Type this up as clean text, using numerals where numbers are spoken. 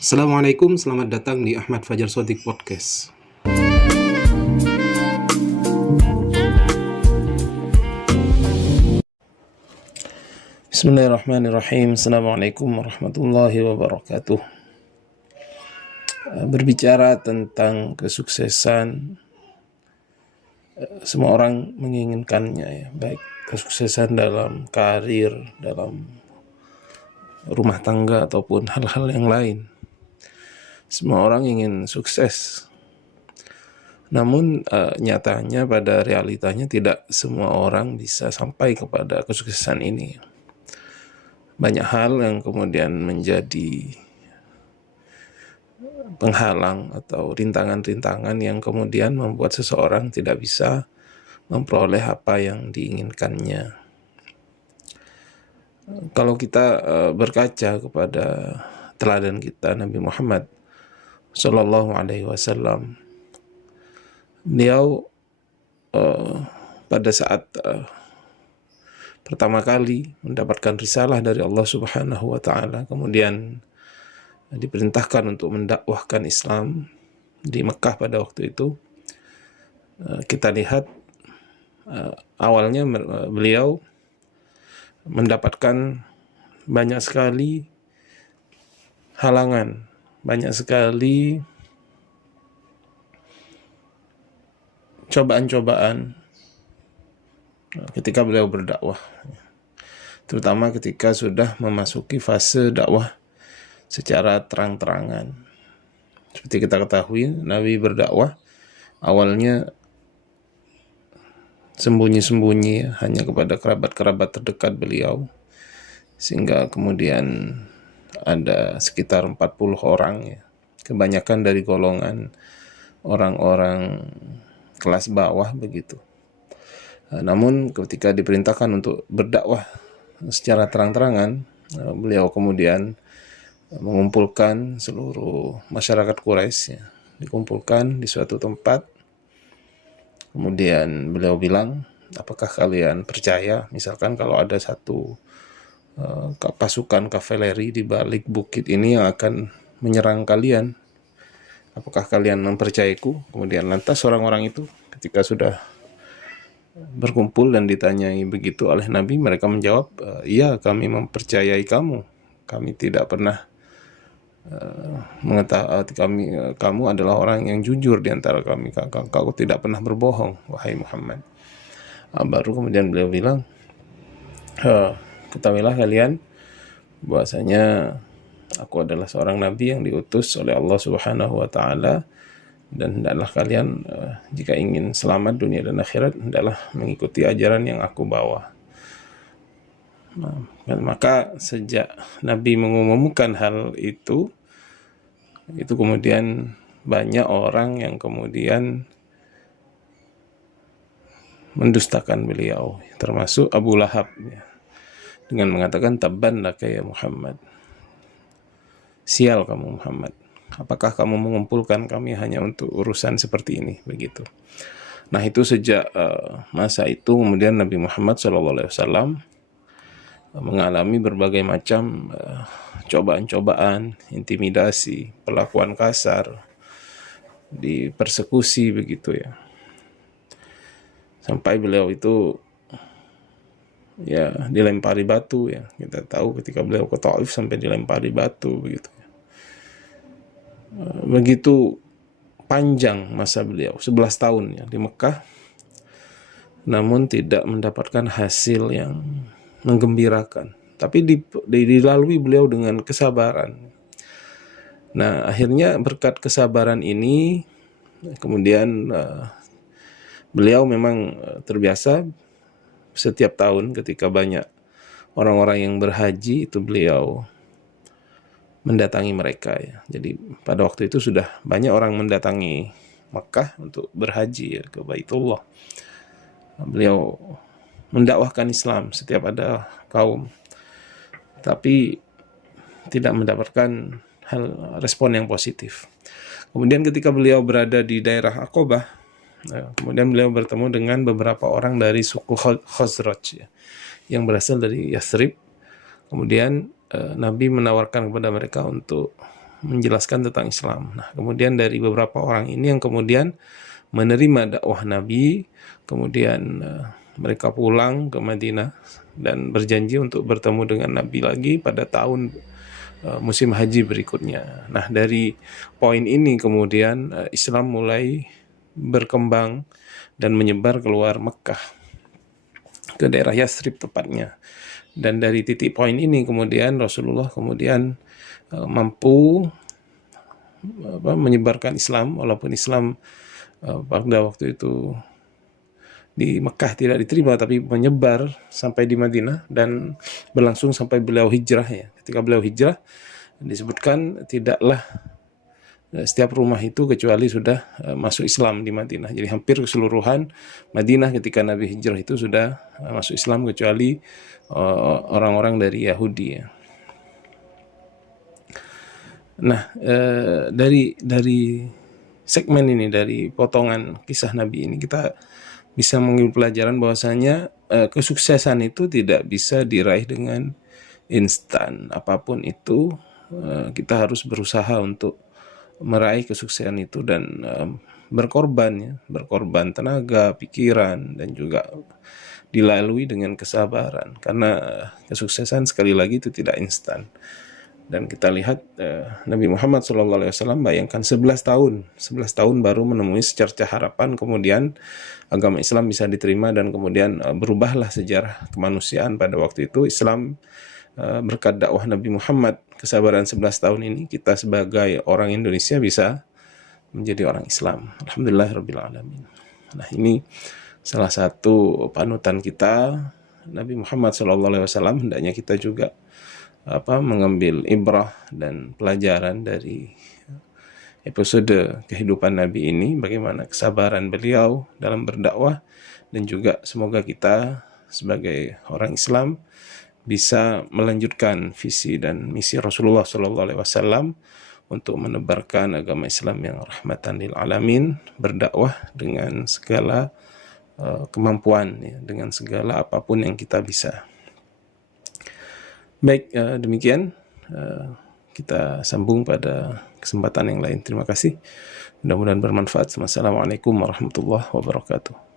Assalamualaikum, selamat datang di Ahmad Fajar Shodiq Podcast. Bismillahirrahmanirrahim. Assalamualaikum warahmatullahi wabarakatuh. Berbicara tentang kesuksesan, semua orang menginginkannya ya, baik kesuksesan dalam karir, dalam rumah tangga ataupun hal-hal yang lain. Semua orang ingin sukses. Namun nyatanya pada realitanya tidak semua orang bisa sampai kepada kesuksesan ini. Banyak hal yang kemudian menjadi penghalang atau rintangan-rintangan yang kemudian membuat seseorang tidak bisa memperoleh apa yang diinginkannya. Kalau kita berkaca kepada teladan kita Nabi Muhammad Sallallahu Alaihi Wasallam, beliau pada saat pertama kali mendapatkan risalah dari Allah Subhanahu wa Ta'ala, kemudian diperintahkan untuk mendakwahkan Islam di Mekah pada waktu itu, kita lihat awalnya beliau mendapatkan banyak sekali halangan, banyak sekali cobaan-cobaan ketika beliau berdakwah, terutama ketika sudah memasuki fase dakwah secara terang-terangan. Seperti kita ketahui, Nabi berdakwah awalnya sembunyi-sembunyi hanya kepada kerabat-kerabat terdekat beliau, sehingga kemudian ada sekitar 40 orang ya, kebanyakan dari golongan orang-orang kelas bawah begitu. Namun ketika diperintahkan untuk berdakwah secara terang-terangan, beliau kemudian mengumpulkan seluruh masyarakat Quraisy ya, dikumpulkan di suatu tempat. Kemudian beliau bilang, apakah kalian percaya misalkan kalau ada satu pasukan kavaleri di balik bukit ini yang akan menyerang kalian? Apakah kalian mempercayaiku? Kemudian lantas orang-orang itu ketika sudah berkumpul dan ditanyai begitu oleh Nabi, mereka menjawab, iya, kami mempercayai kamu. Kami tidak pernah mengetahui kamu adalah orang yang jujur di antara kami. Kau tidak pernah berbohong, wahai Muhammad. Baru kemudian beliau bilang, ketahuilah kalian bahwasanya aku adalah seorang nabi yang diutus oleh Allah Subhanahu wa Ta'ala, dan hendaklah kalian jika ingin selamat dunia dan akhirat, hendaklah mengikuti ajaran yang aku bawa. Maka sejak Nabi mengumumkan hal itu kemudian banyak orang yang kemudian mendustakan beliau, termasuk Abu Lahab ya, dengan mengatakan, tabban laka ya Muhammad, sial kamu Muhammad, apakah kamu mengumpulkan kami hanya untuk urusan seperti ini, begitu. Nah, itu sejak masa itu kemudian Nabi Muhammad SAW mengalami berbagai macam cobaan-cobaan, intimidasi, perlakuan kasar, dipersekusi begitu ya. Sampai beliau itu ya dilempari batu ya. Kita tahu ketika beliau ke Taif sampai dilempari batu begitu. Begitu panjang masa beliau, 11 tahun ya di Mekah, namun tidak mendapatkan hasil yang menggembirakan, tapi dilalui beliau dengan kesabaran. Nah, akhirnya berkat kesabaran ini kemudian beliau memang terbiasa setiap tahun ketika banyak orang-orang yang berhaji itu beliau mendatangi mereka ya. Jadi pada waktu itu sudah banyak orang mendatangi Makkah untuk berhaji ya, ke Baitullah. Beliau mendakwahkan Islam setiap ada kaum, tapi tidak mendapatkan respon yang positif. Kemudian ketika beliau berada di daerah Aqabah, kemudian beliau bertemu dengan beberapa orang dari suku Khazraj ya, yang berasal dari Yathrib. Kemudian Nabi menawarkan kepada mereka untuk menjelaskan tentang Islam. Nah, kemudian dari beberapa orang ini yang kemudian menerima dakwah Nabi, kemudian mereka pulang ke Madinah dan berjanji untuk bertemu dengan Nabi lagi pada tahun musim haji berikutnya. Nah, dari poin ini kemudian Islam mulai berkembang dan menyebar keluar Mekah ke daerah Yathrib tepatnya. Dan dari titik poin ini kemudian Rasulullah kemudian mampu menyebarkan Islam, walaupun Islam pada waktu itu di Mekah tidak diterima, tapi menyebar sampai di Madinah dan berlangsung sampai beliau hijrah ya. Ketika beliau hijrah disebutkan tidaklah setiap rumah itu kecuali sudah masuk Islam di Madinah. Jadi hampir keseluruhan Madinah ketika Nabi hijrah itu sudah masuk Islam kecuali orang-orang dari Yahudi ya. Nah, dari segmen ini, dari potongan kisah Nabi ini, kita bisa mengambil pelajaran bahwasanya kesuksesan itu tidak bisa diraih dengan instan. Apapun itu, kita harus berusaha untuk meraih kesuksesan itu dan berkorban ya, berkorban tenaga, pikiran, dan juga dilalui dengan kesabaran, karena kesuksesan sekali lagi itu tidak instan. Dan kita lihat Nabi Muhammad SAW bayangkan 11 tahun baru menemui secercah harapan, kemudian agama Islam bisa diterima dan kemudian berubahlah sejarah kemanusiaan pada waktu itu. Islam berkat dakwah Nabi Muhammad, kesabaran 11 tahun ini, kita sebagai orang Indonesia bisa menjadi orang Islam. Alhamdulillahirrabbilalamin. Nah, ini salah satu panutan kita, Nabi Muhammad SAW. Hendaknya kita juga mengambil ibrah dan pelajaran dari episode kehidupan Nabi ini, bagaimana kesabaran beliau dalam berdakwah, dan juga semoga kita sebagai orang Islam bisa melanjutkan visi dan misi Rasulullah SAW untuk menebarkan agama Islam yang rahmatan lil alamin, berdakwah dengan segala kemampuan ya, dengan segala apapun yang kita bisa. Baik, demikian kita sambung pada kesempatan yang lain. Terima kasih, mudah-mudahan bermanfaat. Wassalamualaikum warahmatullahi wabarakatuh.